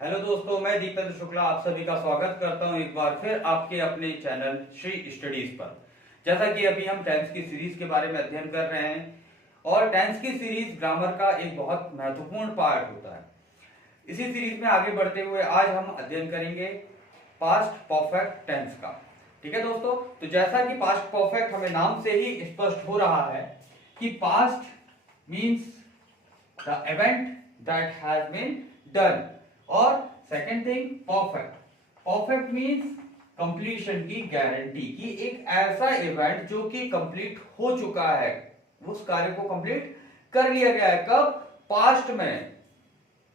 Hello दोस्तों, मैं दीपेंद्र शुक्ला आप सभी का स्वागत करता हूं एक बार फिर आपके अपने चैनल श्री स्टडीज पर। जैसा कि अभी हम टेंस की सीरीज के बारे में अध्ययन कर रहे हैं और टेंस की सीरीज ग्रामर का एक बहुत महत्वपूर्ण पार्ट होता है। इसी सीरीज में आगे बढ़ते हुए आज हम अध्ययन करेंगे पास्ट परफेक्ट टेंस का। ठीक है दोस्तों, तो जैसा कि पास्ट परफेक्ट हमें नाम से ही स्पष्ट हो रहा है कि past means the event that has been done, और second thing perfect. Perfect means completion की गारंटी कि एक ऐसा इवेंट जो कि कंप्लीट हो चुका है, उस कार्य को कंप्लीट कर लिया गया है। कब? पास्ट में,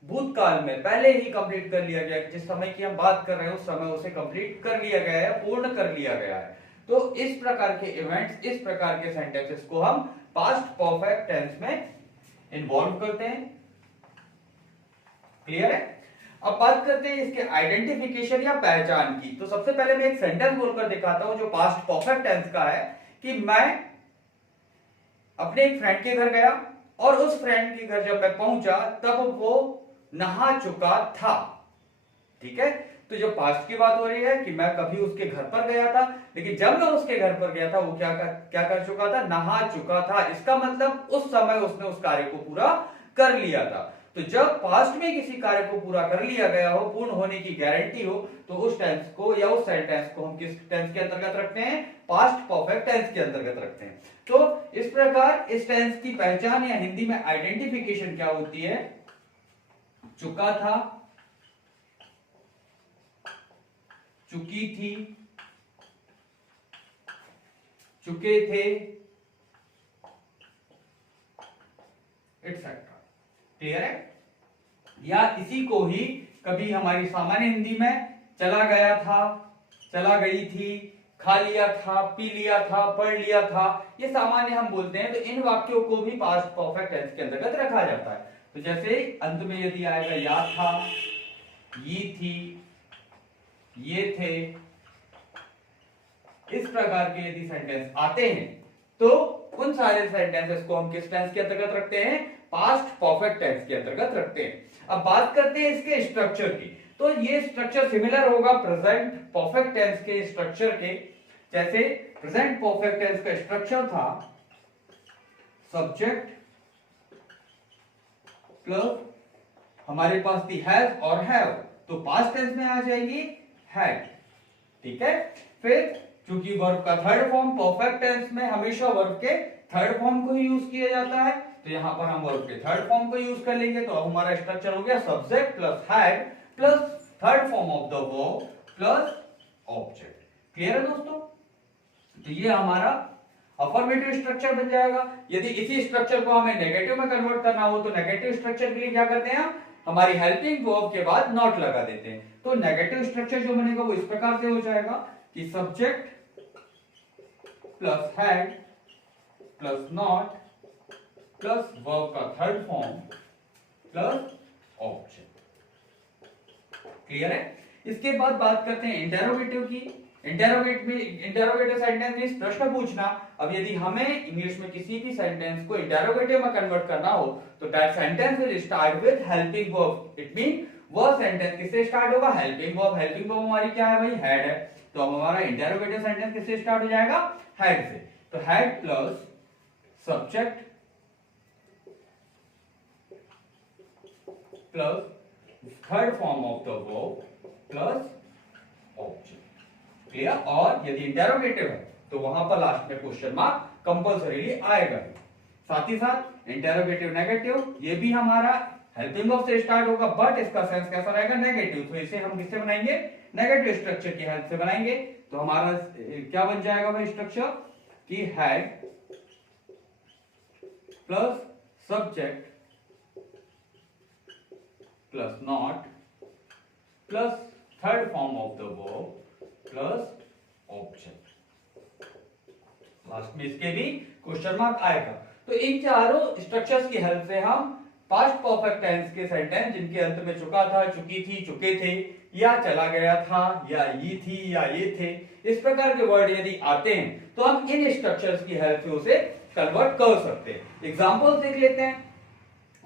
भूतकाल में पहले ही कंप्लीट कर लिया गया है। जिस समय की हम बात कर रहे हैं उस समय उसे कंप्लीट कर लिया गया है, पूर्ण कर लिया गया है। तो इस प्रकार के इवेंट्स, इस प्रकार के सेंटेंसेस को हम पास्ट परफेक्ट टेंस में इन्वॉल्व करते हैं। क्लियर है? अब बात करते हैं इसके आइडेंटिफिकेशन या पहचान की। तो सबसे पहले मैं एक सेंटेंस बोलकर दिखाता हूं जो पास्ट परफेक्ट टेंस का है कि मैं अपने एक फ्रेंड के घर गया और उस फ्रेंड के घर जब मैं पहुंचा तब वो नहा चुका था। ठीक है, तो जो पास्ट की बात हो रही है कि मैं कभी उसके घर पर गया था, लेकिन जब मैं उसके घर पर गया था वो क्या कर चुका था? नहा चुका था। इसका मतलब उस समय उसने उस कार्य को पूरा कर लिया था। तो जब पास्ट में किसी कार्य को पूरा कर लिया गया हो, पूर्ण होने की गारंटी हो, तो उस टेंस को या उस सेंटेंस को हम किस टेंस के अंतर्गत रखते हैं? पास्ट परफेक्ट टेंस के अंतर्गत रखते हैं। तो इस प्रकार इस टेंस की पहचान या हिंदी में आइडेंटिफिकेशन क्या होती है? चुका था, चुकी थी, चुके थे, एटसेट्रा। क्लियर है? या इसी को ही कभी हमारी सामान्य हिंदी में चला गया था, चला गई थी, खा लिया था, पी लिया था, पढ़ लिया था, ये सामान्य हम बोलते हैं। तो इन वाक्यों को भी पास्ट परफेक्ट टेंस के अंतर्गत रखा जाता है। तो जैसे अंत में यदि आएगा या था, ये थी, ये थे, इस प्रकार के यदि सेंटेंस आते हैं तो उन सारे सेंटेंसेस को हम किस टेंस के अंतर्गत रखते हैं? पास्ट परफेक्ट टेंस के अंतर्गत रखते हैं। अब बात करते हैं इसके स्ट्रक्चर की। तो ये स्ट्रक्चर सिमिलर होगा प्रेजेंट परफेक्ट टेंस के स्ट्रक्चर के। जैसे प्रेजेंट परफेक्ट टेंस का स्ट्रक्चर था सब्जेक्ट प्लस हमारे पास थी हैज और हैव, तो पास्ट टेंस में आ जाएगी हैड। ठीक है, फिर चूंकि वर्ब का थर्ड फॉर्म परफेक्ट टेंस में हमेशा वर्ब के थर्ड फॉर्म को ही यूज किया जाता है, तो यहां पर हम वर्ब के थर्ड फॉर्म को यूज कर लेंगे। तो अब हमारा स्ट्रक्चर हो गया subject plus had plus third form of the verb plus object. Clear है दोस्तों? तो ये हमारा अफर्मेटिव स्ट्रक्चर बन जाएगा। यदि इसी स्ट्रक्चर को हमें नेगेटिव में कन्वर्ट करना हो तो नेगेटिव स्ट्रक्चर के लिए क्या करते हैं? हम हमारी हेल्पिंग वर्ब के बाद नॉट लगा देते हैं। तो नेगेटिव स्ट्रक्चर जो बनेगा वो इस प्रकार से हो जाएगा कि subject plus had plus not plus verb का third form plus object. Clear है? इसके बाद बात करते हैं इंटेरोगेटिव की। इंटेरोगेटिव सेंटेंस मींस प्रश्न पूछना। अब यदि हमें इंग्लिश में किसी भी सेंटेंस को इंटेरोगेटिव में कन्वर्ट करना हो तो that sentence will start with helping verb. It mean वह सेंटेंस किससे स्टार्ट होगा? Helping verb. हेल्पिंग वर्ब हमारी क्या है भाई? हैड है। तो अब हमारा इंटेरोगेटिव सेंटेंस किससे स्टार्ट हो जाएगा? हैड से। तो had plus subject plus third form of the verb plus object. Clear? और यदि इंटेरोगेटिव है तो वहां पर लास्ट में क्वेश्चन मार्क कंपल्सरीली आएगा। साथ ही साथ इंटेरोगेटिव नेगेटिव, ये भी हमारा हेल्पिंग वर्ब से स्टार्ट होगा, बट इसका सेंस कैसा रहेगा? नेगेटिव। तो इसे हम किससे बनाएंगे? नेगेटिव स्ट्रक्चर की हेल्प से बनाएंगे। तो हमारा क्या बन जाएगा भाई स्ट्रक्चर कि had plus subject plus not plus third form of the verb plus object. Last में इसके भी क्वेश्चन मार्क आएगा। तो इन चारों स्ट्रक्चर्स की हेल्प से हम पास्ट परफेक्ट टेंस के सेंटेंस जिनके अंत में चुका था, चुकी थी, चुके थे, या चला गया था, या ये थी, या ये थे, इस प्रकार के वर्ड यदि आते हैं तो हम इन स्ट्रक्चर्स की हेल्प से उसे कन्वर्ट कर सकते हैं। एग्जांपल्स देख लेते हैं।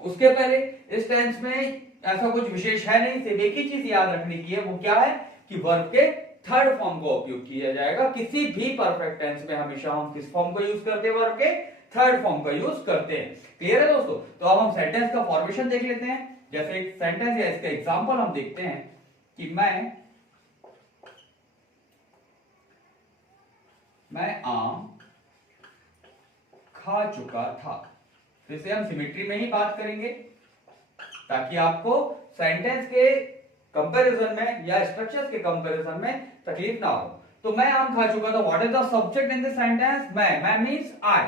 उसके पहले इस टेंस में ऐसा कुछ विशेष है नहीं, सिर्फ एक ही चीज याद रखने की है, वो क्या है कि वर्ब के थर्ड फॉर्म का उपयोग किया जाएगा। किसी भी परफेक्ट टेंस में हमेशा हम किस फॉर्म का यूज करते हैं, वर्ब के थर्ड फॉर्म का यूज करते हैं। क्लियर है दोस्तों? तो अब हम सेंटेंस का फॉर्मेशन देख लेते हैं। जैसे एक सेंटेंस है, इसका एग्जांपल हम देखते हैं कि मैं आम खा चुका था। फिर से हम सिमेट्री में ही बात करेंगे ताकि आपको सेंटेंस के कंपैरिजन में या स्ट्रक्चर्स के कंपैरिजन में तकलीफ ना हो। तो मैं आम खा चुका था। What is the subject in this sentence? मैं मींस आई।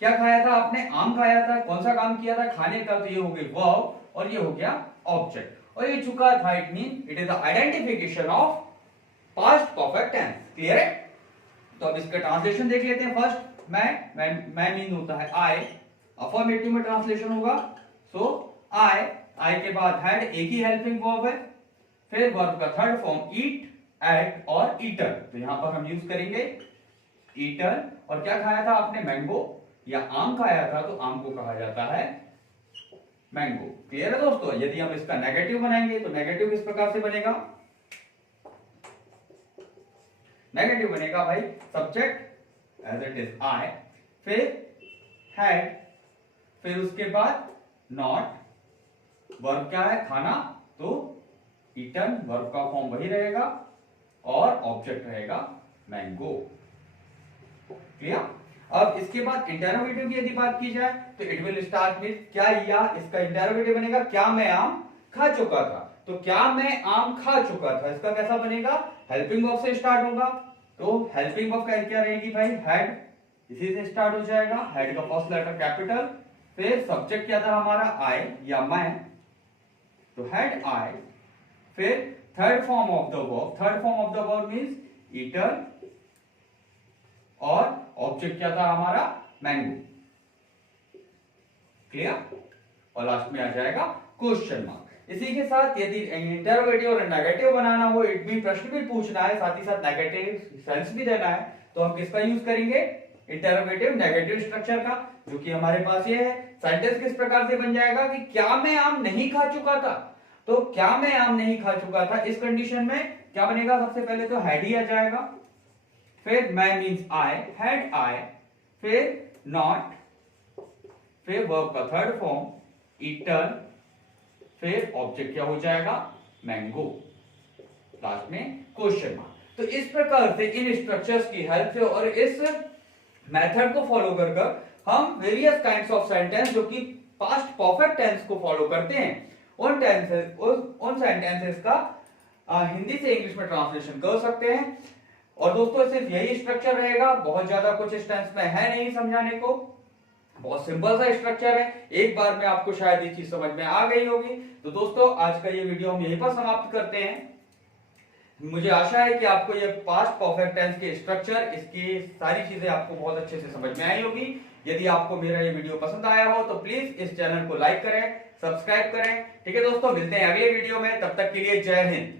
क्या खाया था आपने? आम खाया था। कौन सा काम किया था? खाने का। तो ये हो गई वर्ब और ये हो गया ऑब्जेक्ट। और ये चुका था, it mean it is the identification of past perfect tense. Clear है? तो अब इसका ट्रांसलेशन देख लेते हैं। फर्स्ट मैं मीन होता है आई, अफर्मेटिव में ट्रांसलेशन होगा। सो आई के बाद हैड एक ही हेल्पिंग वर्ब है। फिर वर्ब का थर्ड फॉर्म ईट, एट और ईटर। तो यहां पर हम यूज करेंगे ईटर। और क्या खाया था आपने? मैंगो या आम खाया था, तो आम को कहा जाता है मैंगो। क्लियर है दोस्तों? यदि हम इसका नेगेटिव बनाएंगे तो नेगेटिव किस प्रकार से बनेगा? नेगेटिव बनेगा भाई subject as it is I, फिर हैड, फिर उसके बाद नॉट, वर्ब क्या है? खाना, तो ईटन, वर्ब का फॉर्म वही रहेगा और ऑब्जेक्ट रहेगा मैंगो। क्लियर? अब इसके बाद इंटरोगेटिव की यदि बात की जाए तो इट विल स्टार्ट विद क्या, या इसका इंटरोगेटिव बनेगा क्या मैं आम खा चुका था। तो क्या मैं आम खा चुका था, इसका कैसा बनेगा? हेल्पिंग वर्ब से स्टार्ट होगा। तो हेल्पिंग वर्ब का क्या रहेगी भाई? हैड, इसी से स्टार्ट हो जाएगा। हैड का फर्स्ट लेटर कैपिटल, फिर सब्जेक्ट क्या था हमारा? आई या मैं, तो हैड आई। फिर third form of the verb, third form of the verb means eater, और ऑब्जेक्ट क्या था हमारा? मैंगो। क्लियर? और लास्ट में आ जाएगा क्वेश्चन मार्क। इसी के साथ यदि इंटरोगेटिव और नेगेटिव बनाना हो, इट भी प्रश्न भी पूछना है, साथ ही साथ नेगेटिव सेंस भी देना है, तो हम किसका यूज करेंगे? इंटरोगेटिव नेगेटिव स्ट्रक्चर का, जो कि हमारे पास ये है। सेंटेंस किस प्रकार से बन जाएगा कि क्या मैं आम नहीं खा चुका था। तो क्या मैं आम नहीं खा चुका था, इस कंडीशन में क्या बनेगा? सबसे पहले तो हैड ही आ जाएगा, फिर मैं मींस आई, हैड आई, फिर नॉट, फिर वर्ब का थर्ड फॉर्म ईटन, फिर ऑब्जेक्ट क्या हो जाएगा? मैंगो, लास्ट में क्वेश्चन मार्क। तो इस प्रकार से इन स्ट्रक्चर्स की हेल्प से और इस मेथड को फॉलो कर हम वेरियस काइंड्स ऑफ सेंटेंस जो कि पास्ट परफेक्ट टेंस को फॉलो करते हैं, उन सेंटेंसेस का हिंदी से इंग्लिश में ट्रांसलेशन कर सकते हैं। और दोस्तों सिर्फ यही स्ट्रक्चर रहेगा, बहुत ज्यादा कुछ इस टेंस में है नहीं समझाने को, बहुत सिंपल सा स्ट्रक्चर है। एक बार में आपको शायद ये चीज समझ में आ गई होगी। तो दोस्तों आज का ये वीडियो हम यहीं पर समाप्त करते हैं। मुझे आशा है कि आपको ये पास्ट परफेक्ट टेंस के स्ट्रक्चर, इसकी सारी चीजें आपको बहुत अच्छे से समझ में आई होगी। यदि आपको मेरा ये वीडियो पसंद आया हो तो प्लीज इस चैनल को लाइक करें, सब्सक्राइब करें। ठीक है दोस्तों, मिलते हैं अगले वीडियो में, तब तक के लिए जय हिंद।